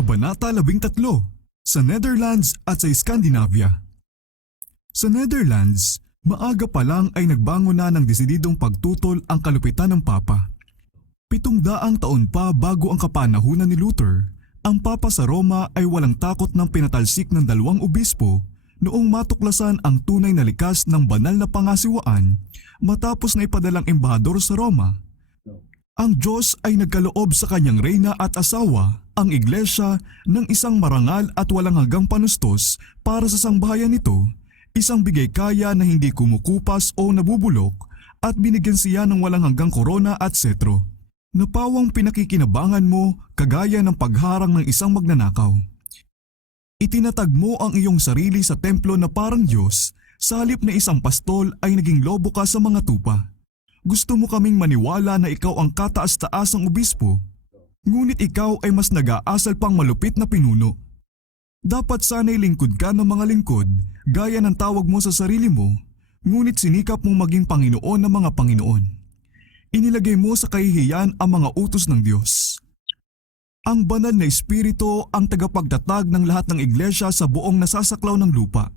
Kabanata 13 sa Netherlands at sa Scandinavia. Sa Netherlands, maaga pa lang ay nagbangon na ng desididong pagtutol ang kalupitan ng Papa. 700 taon pa bago ang kapanahunan ni Luther, ang Papa sa Roma ay walang takot ng pinatalsik ng 2 obispo noong matuklasan ang tunay na likas ng banal na pangasiwaan matapos na ipadalang embahador sa Roma. Ang Diyos ay nagkaloob sa kanyang reyna at asawa, ang iglesia, ng isang marangal at walang hanggang panustos para sa sangbahayan nito, isang bigay kaya na hindi kumukupas o nabubulok at binigyan siya ng walang hanggang korona at setro. Napawang pinakikinabangan mo kagaya ng pagharang ng isang magnanakaw. Itinatag mo ang iyong sarili sa templo na parang Diyos, sa halip na isang pastol ay naging lobo ka sa mga tupa. Gusto mo kaming maniwala na ikaw ang kataas-taasang obispo, ngunit ikaw ay mas nag-aasal pang malupit na pinuno. Dapat sana'y lingkod ka ng mga lingkod, gaya ng tawag mo sa sarili mo, ngunit sinikap mong maging Panginoon ng mga Panginoon. Inilagay mo sa kahihiyan ang mga utos ng Diyos. Ang banal na Espiritu ang tagapagtatag ng lahat ng iglesia sa buong nasasaklaw ng lupa.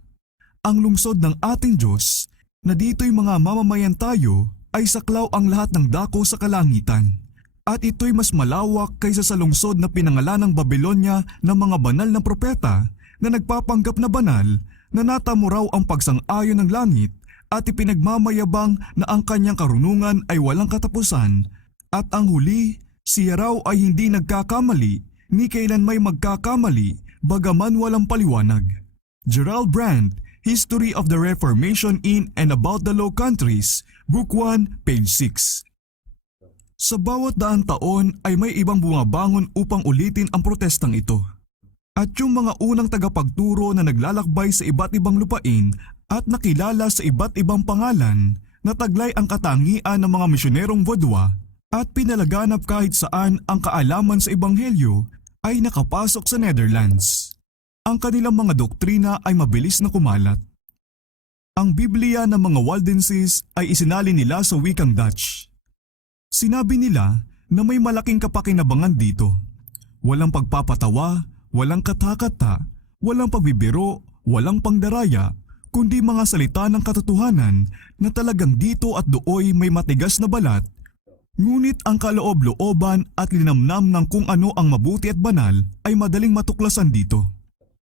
Ang lungsod ng ating Diyos, na dito'y mga mamamayan tayo, ay saklaw ang lahat ng dako sa kalangitan. At ito'y mas malawak kaysa sa lungsod na pinangalan ng Babylonia ng mga banal na propeta na nagpapanggap na banal na natamo raw ang pagsang-ayon ng langit at ipinagmamayabang na ang kanyang karunungan ay walang katapusan at ang huli, siya raw ay hindi nagkakamali ni kailan may magkakamali bagaman walang paliwanag. Gerald Brand, History of the Reformation in and About the Low Countries, Book 1, page 6. Sa bawat daang taon ay may ibang bumabangon upang ulitin ang protestang ito. At yung mga unang tagapagturo na naglalakbay sa iba't ibang lupain at nakilala sa iba't ibang pangalan, nataglay ang katangian ng mga misyonerong Vodwa at pinalaganap kahit saan ang kaalaman sa Ebanghelyo ay nakapasok sa Netherlands. Ang kanilang mga doktrina ay mabilis na kumalat. Ang Biblia ng mga Waldenses ay isinalin nila sa wikang Dutch. Sinabi nila na may malaking kapakinabangan dito. Walang pagpapatawa, walang katakata, walang pagbibiro, walang pangdaraya, kundi mga salita ng katotohanan na talagang dito at dooy may matigas na balat. Ngunit ang kaloob-looban at linamnam ng kung ano ang mabuti at banal ay madaling matuklasan dito.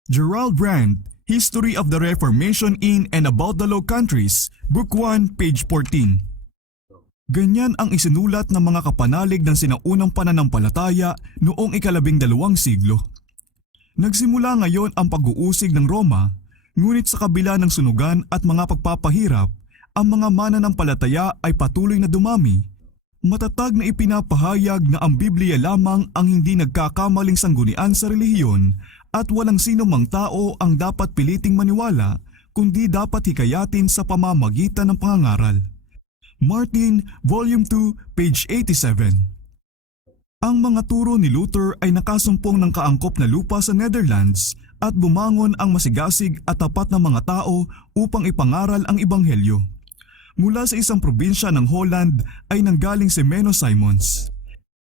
Gerald Brand, History of the Reformation in and About the Low Countries, Book 1, page 14. Ganyan ang isinulat ng mga kapanalig ng sinaunang pananampalataya noong 12 siglo. Nagsimula ngayon ang pag-uusig ng Roma, ngunit sa kabila ng sunugan at mga pagpapahirap, ang mga mananampalataya ay patuloy na dumami. Matatag na ipinapahayag na ang Biblia lamang ang hindi nagkakamaling sanggunian sa relihiyon at walang sino mang tao ang dapat piliting maniwala kundi dapat hikayatin sa pamamagitan ng pangangaral. Martin, Volume 2, page 87. Ang mga turo ni Luther ay nakasumpong ng kaangkop na lupa sa Netherlands at bumangon ang masigasig at tapat na mga tao upang ipangaral ang Ebanghelyo. Mula sa isang probinsya ng Holland ay nanggaling si Menno Simons.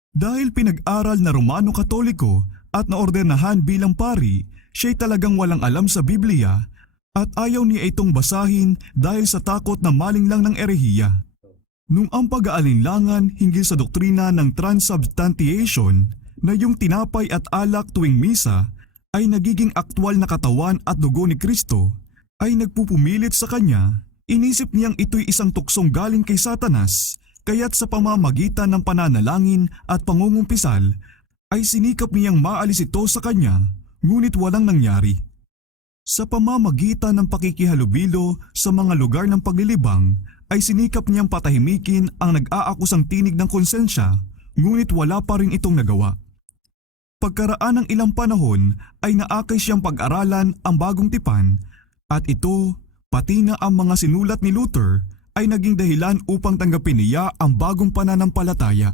Dahil pinag-aral na Romano Katoliko at naordenahan bilang pari, siya'y talagang walang alam sa Biblia at ayaw niya itong basahin dahil sa takot na maling lang ng erehiya. Nung ang pag-aalinlangan hinggil sa doktrina ng transubstantiation na yung tinapay at alak tuwing misa ay nagiging aktwal na katawan at dugo ni Kristo, ay nagpupumilit sa kanya, inisip niyang ito'y isang tuksong galing kay Satanas, kaya't sa pamamagitan ng pananalangin at pangungumpisal ay sinikap niyang maalis ito sa kanya, ngunit walang nangyari. Sa pamamagitan ng pakikihalubilo sa mga lugar ng paglilibang, ay sinikap niyang patahimikin ang nag-aakusang tinig ng konsensya, ngunit wala pa rin itong nagawa. Pagkaraan ng ilang panahon ay naakay siyang pag-aralan ang bagong tipan, at ito, pati na ang mga sinulat ni Luther, ay naging dahilan upang tanggapin niya ang bagong pananampalataya.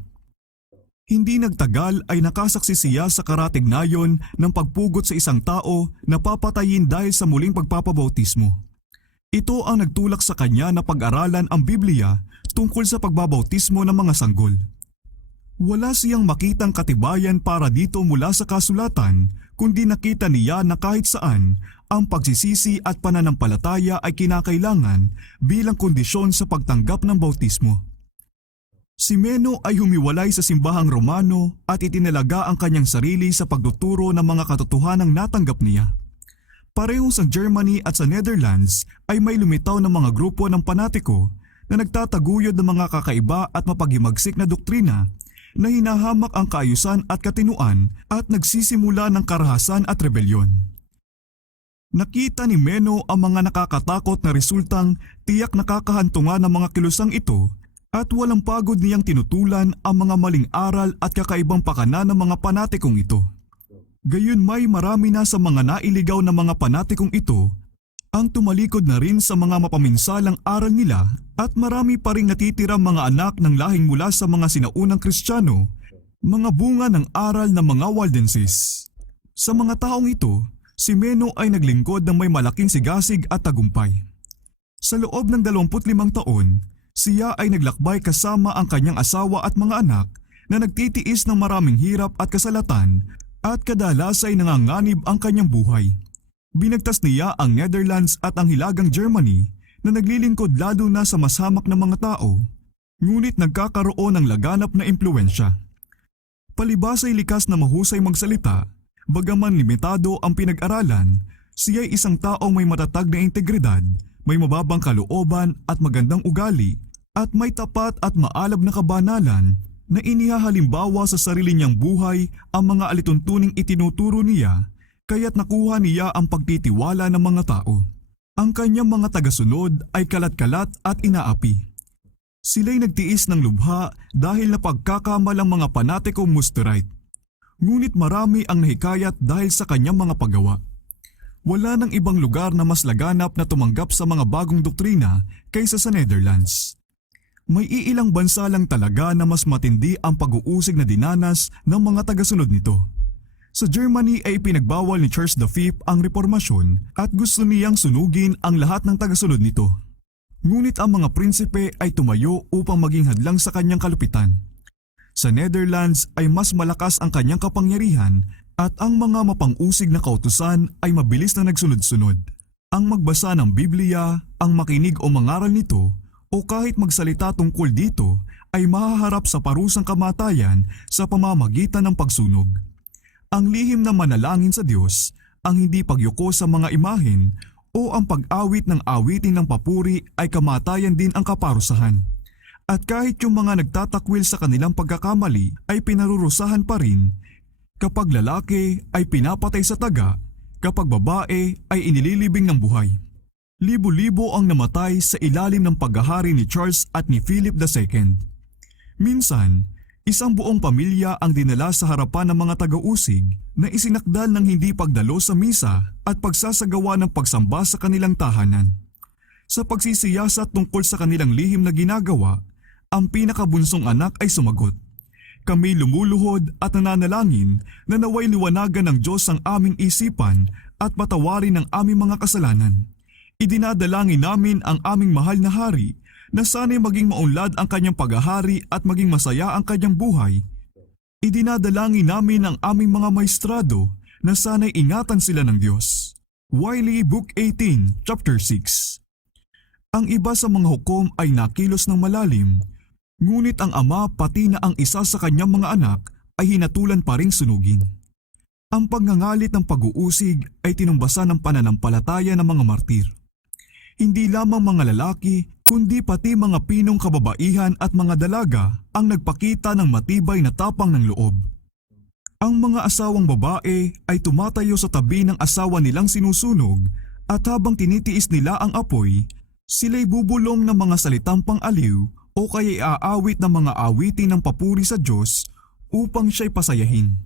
Hindi nagtagal ay nakasaksi siya sa karatignayon ng pagpugot sa isang tao na papatayin dahil sa muling pagpapabautismo. Ito ang nagtulak sa kanya na pag-aralan ang Biblia tungkol sa pagbabautismo ng mga sanggol. Wala siyang makitang katibayan para dito mula sa kasulatan, kundi nakita niya na kahit saan ang pagsisisi at pananampalataya ay kinakailangan bilang kondisyon sa pagtanggap ng bautismo. Si Meno ay humiwalay sa simbahang Romano at itinalaga ang kanyang sarili sa pagtuturo ng mga katotohanang natanggap niya. Pareho sa Germany at sa Netherlands ay may lumitaw ng mga grupo ng panatiko na nagtataguyod ng mga kakaiba at mapaghimagsik na doktrina na hinahamak ang kaayusan at katinuan at nagsisimula ng karahasan at rebelyon. Nakita ni Meno ang mga nakakatakot na resultang tiyak nakakahantungan ng mga kilusang ito at walang pagod niyang tinutulan ang mga maling aral at kakaibang pakana ng mga panatikong ito. Gayon may marami na sa mga nailigaw na mga panatikong ito ang tumalikod na rin sa mga mapaminsalang aral nila at marami pa ring natitirang mga anak ng lahing mula sa mga sinaunang Kristiyano, mga bunga ng aral ng mga Waldenses. Sa mga taong ito, si Meno ay naglingkod ng may malaking sigasig at tagumpay. Sa loob ng 25 taon, siya ay naglakbay kasama ang kanyang asawa at mga anak na nagtitiis ng maraming hirap at kasalatan at kadalas ay nanganganib ang kanyang buhay. Binagtas niya ang Netherlands at ang hilagang Germany na naglilingkod lalo na sa masamak na mga tao, ngunit nagkakaroon ng laganap na impluensya. Palibas ay likas na mahusay magsalita, bagaman limitado ang pinag-aralan, siya ay isang taong may matatag na integridad, may mababang kalooban at magandang ugali, at may tapat at maalab na kabanalan na inihahalimbawa sa sarili niyang buhay ang mga alituntuning itinuturo niya, kaya't nakuha niya ang pagtitiwala ng mga tao. Ang kanyang mga tagasunod ay kalat-kalat at inaapi. Sila'y nagtiis ng lubha dahil napagkakamalang mga panatikong Musterite. Ngunit marami ang nahikayat dahil sa kanyang mga paggawa. Wala nang ibang lugar na mas laganap na tumanggap sa mga bagong doktrina kaysa sa Netherlands. May iilang bansa lang talaga na mas matindi ang pag-uusig na dinanas ng mga tagasunod nito. Sa Germany ay pinagbawal ni Charles V ang reformasyon at gusto niyang sunugin ang lahat ng tagasunod nito. Ngunit ang mga prinsipe ay tumayo upang maging hadlang sa kanyang kalupitan. Sa Netherlands ay mas malakas ang kanyang kapangyarihan at ang mga mapang-usig na kautusan ay mabilis na nagsunod-sunod. Ang magbasa ng Biblia, ang makinig o mangaral nito, o kahit magsalita tungkol dito ay mahaharap sa parusang kamatayan sa pamamagitan ng pagsunog. Ang lihim na manalangin sa Diyos, ang hindi pagyuko sa mga imahen o ang pag-awit ng awitin ng papuri ay kamatayan din ang kaparusahan. At kahit yung mga nagtatakwil sa kanilang pagkakamali ay pinarurusahan pa rin, kapag lalaki ay pinapatay sa taga, kapag babae ay inililibing ng buhay. Libo-libo ang namatay sa ilalim ng paghahari ni Charles at ni Philip II. Minsan, isang buong pamilya ang dinala sa harapan ng mga taga-usig na isinakdal ng hindi pagdalo sa misa at pagsasagawa ng pagsamba sa kanilang tahanan. Sa pagsisiyasat tungkol sa kanilang lihim na ginagawa, ang pinakabunsong anak ay sumagot. Kami lumuluhod at nananalangin na naway liwanagan ng Diyos ang aming isipan at patawarin ang aming mga kasalanan. Idinadalangin namin ang aming mahal na hari na sana'y maging maunlad ang kanyang paghahari at maging masaya ang kanyang buhay. Idinadalangin namin ang aming mga maestrado na sana'y ingatan sila ng Diyos. Wiley Book 18, Chapter 6. Ang iba sa mga hukom ay nakilos ng malalim, ngunit ang ama pati na ang isa sa kanyang mga anak ay hinatulan pa ring sunugin. Ang pagngangalit ng pag-uusig ay tinumbasan ng pananampalataya ng mga martir. Hindi lamang mga lalaki, kundi pati mga pinong kababaihan at mga dalaga ang nagpakita ng matibay na tapang ng loob. Ang mga asawang babae ay tumatayo sa tabi ng asawa nilang sinusunog at habang tinitiis nila ang apoy, sila'y bubulong ng mga salitang pang-aliw o kaya aawit ng mga awitin ng papuri sa Diyos upang siya'y pasayahin.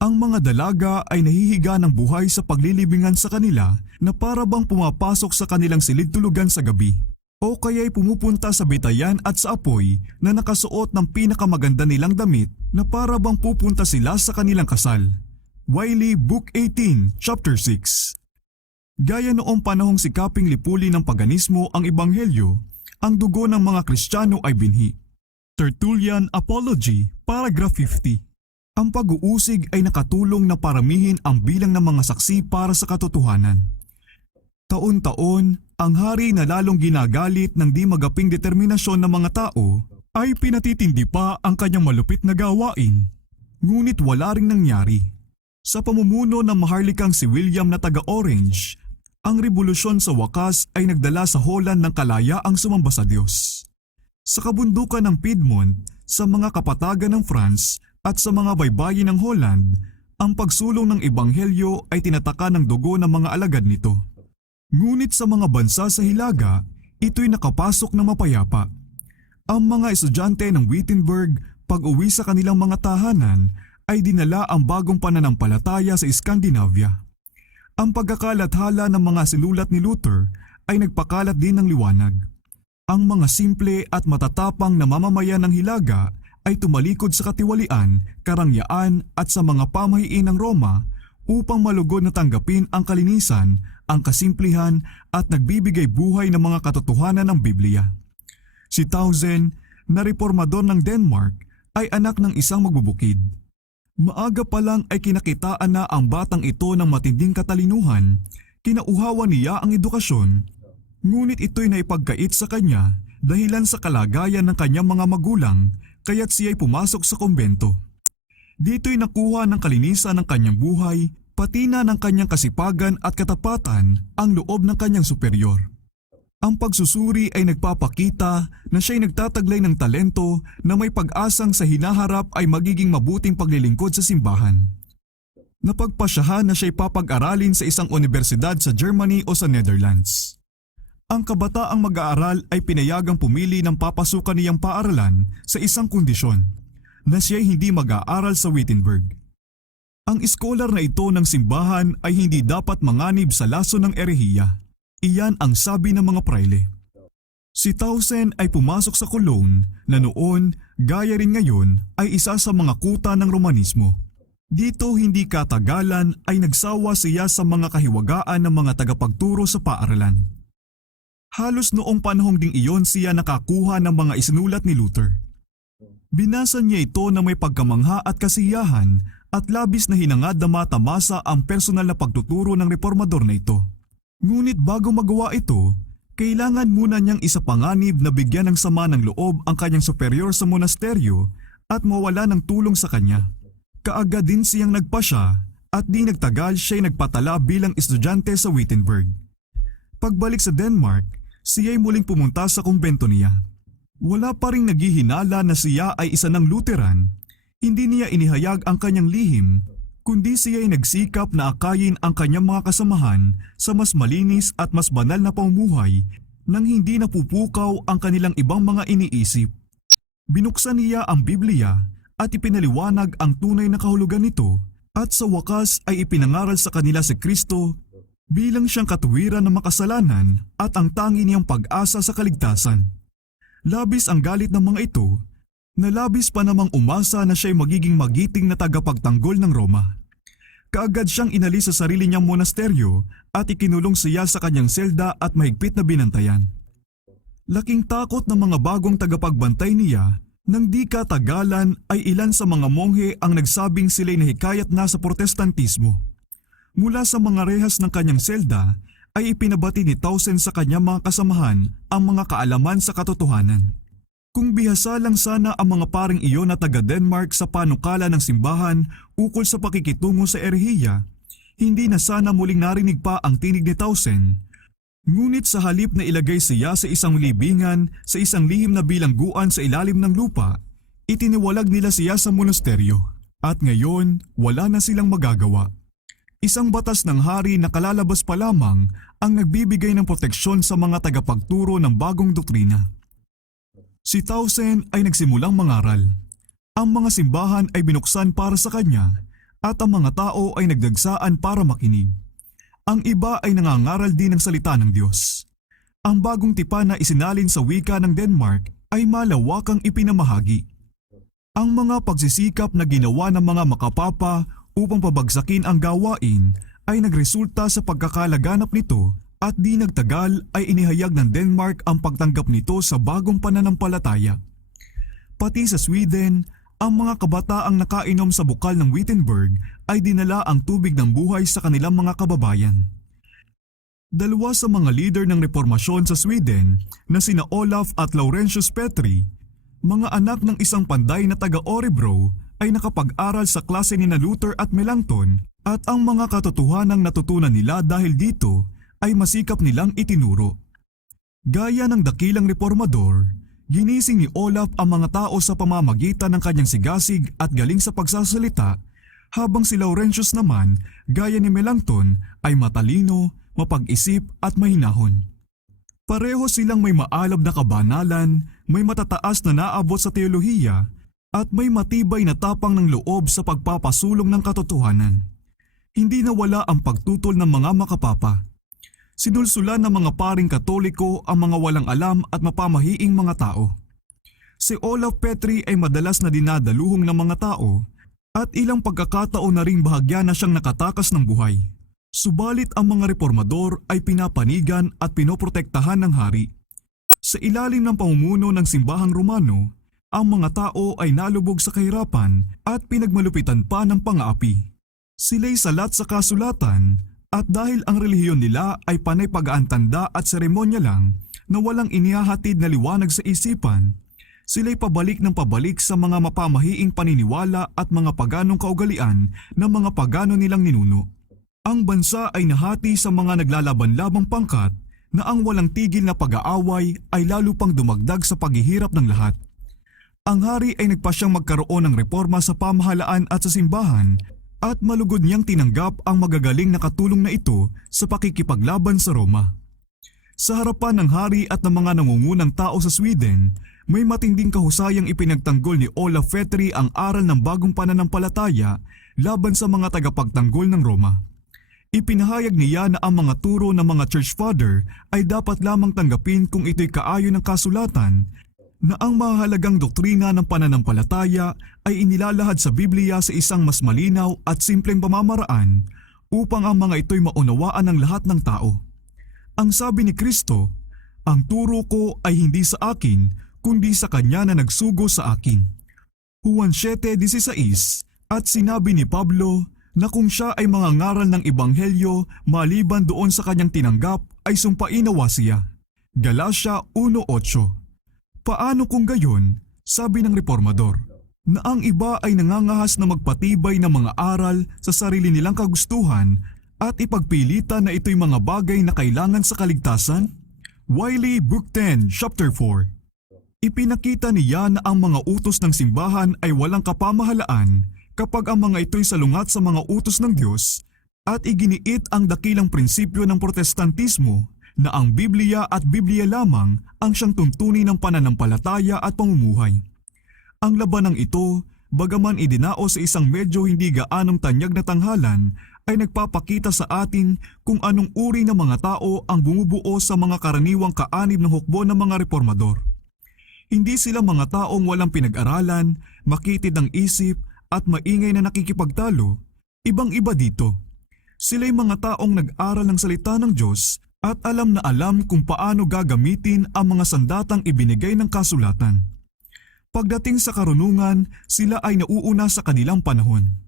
Ang mga dalaga ay nahihiga ng buhay sa paglilibingan sa kanila na para bang pumapasok sa kanilang silid-tulugan sa gabi. O kaya'y pumupunta sa bitayan at sa apoy na nakasuot ng pinakamaganda nilang damit na para bang pupunta sila sa kanilang kasal. Wiley Book 18, Chapter 6. Gaya noong panahong sikaping lipuli ng paganismo ang ebanghelyo, ang dugo ng mga Kristiyano ay binhi. Tertullian Apology, Paragraph 50. Ang pag-uusig ay nakatulong na paramihin ang bilang ng mga saksi para sa katotohanan. Taon-taon, ang hari na lalong ginagalit ng di magaping determinasyon ng mga tao ay pinatitindi pa ang kanyang malupit na gawain. Ngunit wala ring nangyari. Sa pamumuno ng maharlikang si William na taga-Orange, ang revolusyon sa wakas ay nagdala sa Holland ng kalayaang sumamba sa Diyos. Sa kabundukan ng Piedmont, sa mga kapatagan ng France at sa mga baybayin ng Holland, ang pagsulong ng ebanghelyo ay tinataka ng dugo ng mga alagad nito. Ngunit sa mga bansa sa Hilaga, ito'y nakapasok na mapayapa. Ang mga estudyante ng Wittenberg, pag-uwi sa kanilang mga tahanan, ay dinala ang bagong pananampalataya sa Scandinavia. Ang pagkakalathala ng mga sinulat ni Luther ay nagpakalat din ng liwanag. Ang mga simple at matatapang na mamamayan ng Hilaga ay tumalikod sa katiwalian, karangyaan at sa mga pamahiin ng Roma upang malugod na tanggapin ang kalinisan, ang kasimplihan at nagbibigay buhay ng mga katotohanan ng Biblia. Si Tausen, na reformador ng Denmark, ay anak ng isang magbubukid. Maaga pa lang ay kinakitaan na ang batang ito ng matinding katalinuhan, kinauhawan niya ang edukasyon, ngunit ito'y naipagkait sa kanya dahilan sa kalagayan ng kanyang mga magulang kaya't siya'y pumasok sa kumbento. Dito'y nakuha ng kalinisan ng kanyang buhay, pati na ng kanyang kasipagan at katapatan ang loob ng kanyang superior. Ang pagsusuri ay nagpapakita na siya'y nagtataglay ng talento na may pag-asang sa hinaharap ay magiging mabuting paglilingkod sa simbahan. Napagpasyahan na siya'y papag-aralin sa isang universidad sa Germany o sa Netherlands. Ang kabataang mag-aaral ay pinayagang pumili ng papasukan niyang paaralan sa isang kondisyon, na siya'y hindi mag-aaral sa Wittenberg. Ang iskolar na ito ng simbahan ay hindi dapat manganib sa laso ng erehiya. Iyan ang sabi ng mga prayle. Si Tausen ay pumasok sa Cologne na noon, gaya rin ngayon, ay isa sa mga kuta ng Romanismo. Dito hindi katagalan ay nagsawa siya sa mga kahiwagaan ng mga tagapagturo sa paaralan. Halos noong panahong ding iyon siya nakakuha ng mga isinulat ni Luther. Binasa niya ito na may pagkamangha at kasiyahan at labis na hinangad na matamasa ang personal na pagtuturo ng reformador na ito. Ngunit bago magawa ito, kailangan muna niyang isapanganib na bigyan ng sama ng loob ang kanyang superior sa monasteryo at mawala ng tulong sa kanya. Kaagad din siyang nagpasya at di nagtagal siya'y nagpatala bilang estudyante sa Wittenberg. Pagbalik sa Denmark, siya'y muling pumunta sa kumbento niya. Wala pa ring naghihinala na siya ay isa ng Lutheran, hindi niya inihayag ang kanyang lihim, kundi siya'y nagsikap na akayin ang kanyang mga kasamahan sa mas malinis at mas banal na pamumuhay nang hindi napupukaw ang kanilang ibang mga iniisip. Binuksan niya ang Biblia at ipinaliwanag ang tunay na kahulugan nito at sa wakas ay ipinangaral sa kanila si Kristo bilang siyang katuwiran ng makasalanan at ang tangi niyang pag-asa sa kaligtasan. Labis ang galit ng mga ito, na labis pa namang umasa na siya'y magiging magiting na tagapagtanggol ng Roma. Kaagad siyang inalis sa sarili niyang monasteryo at ikinulong siya sa kanyang selda at mahigpit na binantayan. Laking takot ng mga bagong tagapagbantay niya nang di katagalan ay ilan sa mga monghe ang nagsabing sila'y nahikayat na sa protestantismo. Mula sa mga rehas ng kanyang selda ay ipinabati ni Tausen sa kanyang mga kasamahan ang mga kaalaman sa katotohanan. Kung bihasa lang sana ang mga paring iyon na taga-Denmark sa panukala ng simbahan ukol sa pakikitungo sa erehiya, hindi na sana muling narinig pa ang tinig ni Tausen. Ngunit sa halip na ilagay siya sa isang libingan sa isang lihim na bilangguan sa ilalim ng lupa, itiniwalag nila siya sa monasteryo. At ngayon, wala na silang magagawa. Isang batas ng hari na kalalabas pa lamang ang nagbibigay ng proteksyon sa mga tagapagturo ng bagong doktrina. Si Tausen ay nagsimulang mangaral. Ang mga simbahan ay binuksan para sa kanya at ang mga tao ay nagdagsaan para makinig. Ang iba ay nangangaral din ng salita ng Diyos. Ang bagong tipan na isinalin sa wika ng Denmark ay malawakang ipinamahagi. Ang mga pagsisikap na ginawa ng mga makapapa upang pabagsakin ang gawain ay nagresulta sa pagkakalaganap nito at di nagtagal ay inihayag ng Denmark ang pagtanggap nito sa bagong pananampalataya. Pati sa Sweden, Ang mga kabataang nakainom sa bukal ng Wittenberg ay dinala ang tubig ng buhay sa kanilang mga kababayan. Dalawa sa mga leader ng reformasyon sa Sweden na sina Olaf at Laurentius Petri, mga anak ng isang panday na taga Örebro, ay nakapag-aral sa klase ni Luther at Melanchthon at ang mga katotohanang natutunan nila dahil dito ay masikap nilang itinuro. Gaya ng dakilang reformador, ginising ni Olaf ang mga tao sa pamamagitan ng kanyang sigasig at galing sa pagsasalita, habang si Laurentius naman, gaya ni Melanchthon, ay matalino, mapag-isip at mahinahon. Pareho silang may maalab na kabanalan, may matataas na naabot sa teolohiya, at may matibay na tapang ng loob sa pagpapasulong ng katotohanan. Hindi nawala ang pagtutol ng mga makapapa. Sinulsulan ng mga paring Katoliko ang mga walang alam at mapamahiing mga tao. Si Olaf Petri ay madalas na dinadaluhong ng mga tao at ilang pagkakataon na ring bahagya na siyang nakatakas ng buhay. Subalit ang mga reformador ay pinapanigan at pinoprotektahan ng hari. Sa ilalim ng pamumuno ng simbahang Romano, ang mga tao ay nalubog sa kahirapan at pinagmalupitan pa ng pang-aapi. Sila'y salat sa kasulatan. At dahil ang relihiyon nila ay panay pag-aantanda at seremonya lang na walang inihahatid na liwanag sa isipan, sila'y pabalik ng pabalik sa mga mapamahiing paniniwala at mga paganong kaugalian ng mga pagano nilang ninuno. Ang bansa ay nahati sa mga naglalaban-labang pangkat na ang walang tigil na pag-aaway ay lalo pang dumagdag sa paghihirap ng lahat. Ang hari ay nagpasyang magkaroon ng reforma sa pamahalaan at sa simbahan, at malugod niyang tinanggap ang magagaling na katulong na ito sa pakikipaglaban sa Roma. Sa harapan ng hari at ng mga nangungunang tao sa Sweden, may matinding kahusayang ipinagtanggol ni Olaf Petri ang aral ng bagong pananampalataya laban sa mga tagapagtanggol ng Roma. Ipinahayag niya na ang mga turo ng mga church father ay dapat lamang tanggapin kung ito'y kaayon ng kasulatan, na ang mahalagang doktrina ng pananampalataya ay inilalahad sa Biblia sa isang mas malinaw at simpleng pamamaraan upang ang mga ito'y maunawaan ng lahat ng tao. Ang sabi ni Kristo, "Ang turo ko ay hindi sa akin, kundi sa Kanya na nagsugo sa akin." Juan 7:16. At sinabi ni Pablo na kung siya ay mangangaral ng ebanghelyo maliban doon sa kanyang tinanggap ay sumpain nawa siya. Galatia 1:8. Paano kung gayon, sabi ng reformador, na ang iba ay nangangahas na magpatibay ng mga aral sa sarili nilang kagustuhan at ipagpilitan na ito'y mga bagay na kailangan sa kaligtasan? Wiley, Book 10, Chapter 4. Ipinakita niya na ang mga utos ng simbahan ay walang kapamahalaan kapag ang mga ito'y salungat sa mga utos ng Diyos, at iginiit ang dakilang prinsipyo ng Protestantismo na ang Biblia at Biblia lamang ang siyang tuntunin ng pananampalataya at pamumuhay. Ang labanang ito, bagaman idinao sa isang medyo hindi gaanong tanyag na tanghalan, ay nagpapakita sa atin kung anong uri ng mga tao ang bumubuo sa mga karaniwang kaanib ng hukbo ng mga reformador. Hindi sila mga taong walang pinag-aralan, makitid ang isip at maingay na nakikipagtalo. Ibang-iba dito. Sila'y mga taong nag-aral ng salita ng Diyos at alam na alam kung paano gagamitin ang mga sandatang ibinigay ng kasulatan. Pagdating sa karunungan, sila ay nauuna sa kanilang panahon.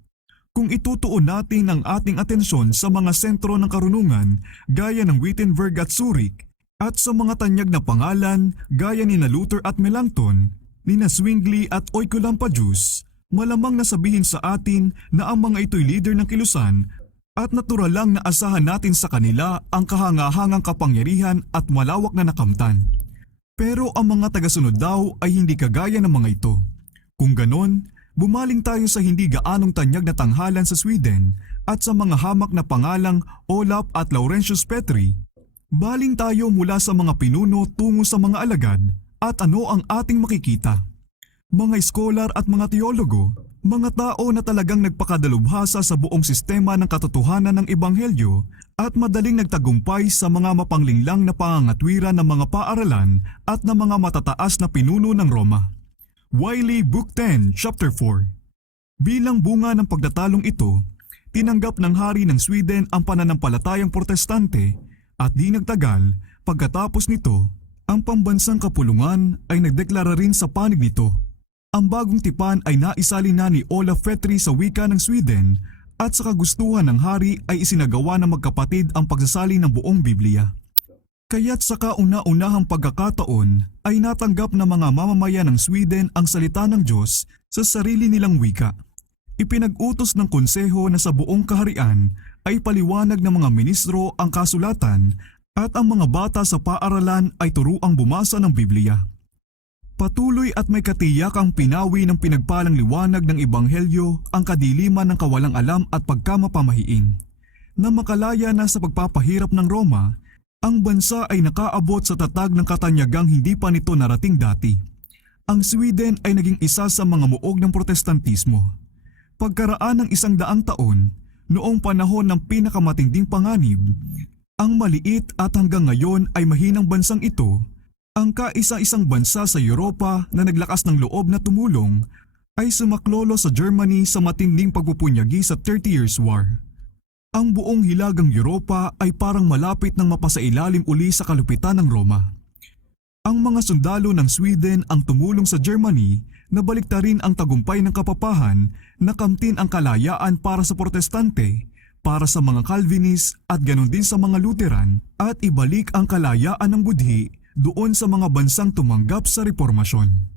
Kung itutuon natin ang ating atensyon sa mga sentro ng karunungan gaya ng Wittenberg at Zurich, at sa mga tanyag na pangalan gaya ni Luther at Melanchthon, ni Zwingli at Oecolampadius, malamang nasabihin sa atin na ang mga ito'y leader ng kilusan at natural lang na asahan natin sa kanila ang kahangahangang kapangyarihan at malawak na nakamtan. Pero ang mga tagasunod daw ay hindi kagaya ng mga ito. Kung ganon, bumaling tayo sa hindi gaanong tanyag na tanghalan sa Sweden at sa mga hamak na pangalang Olaf at Laurentius Petri. Baling tayo mula sa mga pinuno tungo sa mga alagad at ano ang ating makikita. Mga scholar at mga teologo, mga tao na talagang nagpakadalubhasa sa buong sistema ng katotohanan ng ebanghelyo at madaling nagtagumpay sa mga mapanglinglang na pangangatwiran ng mga paaralan at ng mga matataas na pinuno ng Roma. Wiley, Book 10, Chapter 4. Bilang bunga ng pagdatalong ito, tinanggap ng hari ng Sweden ang pananampalatayang protestante at di nagtagal, pagkatapos nito, ang pambansang kapulungan ay nagdeklara rin sa panig nito. Ang bagong tipan ay naisalin na ni Olaf Petri sa wika ng Sweden at sa kagustuhan ng hari ay isinagawa ng magkapatid ang pagsasalin ng buong Biblia. Kaya't sa kauna-unahang pagkakataon ay natanggap ng mga mamamayan ng Sweden ang salita ng Diyos sa sarili nilang wika. Ipinag-utos ng konseho na sa buong kaharian ay paliwanag ng mga ministro ang kasulatan at ang mga bata sa paaralan ay turuang bumasa ng Biblia. Patuloy at may katiyak ang pinawi ng pinagpalang liwanag ng Ebanghelyo ang kadiliman ng kawalang alam at pagkamapamahiin. Na makalaya na sa pagpapahirap ng Roma, ang bansa ay nakaabot sa tatag ng katanyagang hindi pa nito narating dati. Ang Sweden ay naging isa sa mga muog ng protestantismo. Pagkaraan ng 100 taon, noong panahon ng pinakamatinding panganib, ang maliit at hanggang ngayon ay mahinang bansang ito, ang kaisa-isang bansa sa Europa na naglakas ng loob na tumulong, ay sumaklolo sa Germany sa matinding pagpupunyagi sa 30 Years' War. Ang buong hilagang Europa ay parang malapit ng mapasailalim uli sa kalupitan ng Roma. Ang mga sundalo ng Sweden ang tumulong sa Germany na baliktarin ang tagumpay ng kapapahan na kamtin ang kalayaan para sa Protestante, para sa mga Calvinist at ganon din sa mga Lutheran at ibalik ang kalayaan ng budhi doon sa mga bansang tumanggap sa reformasyon.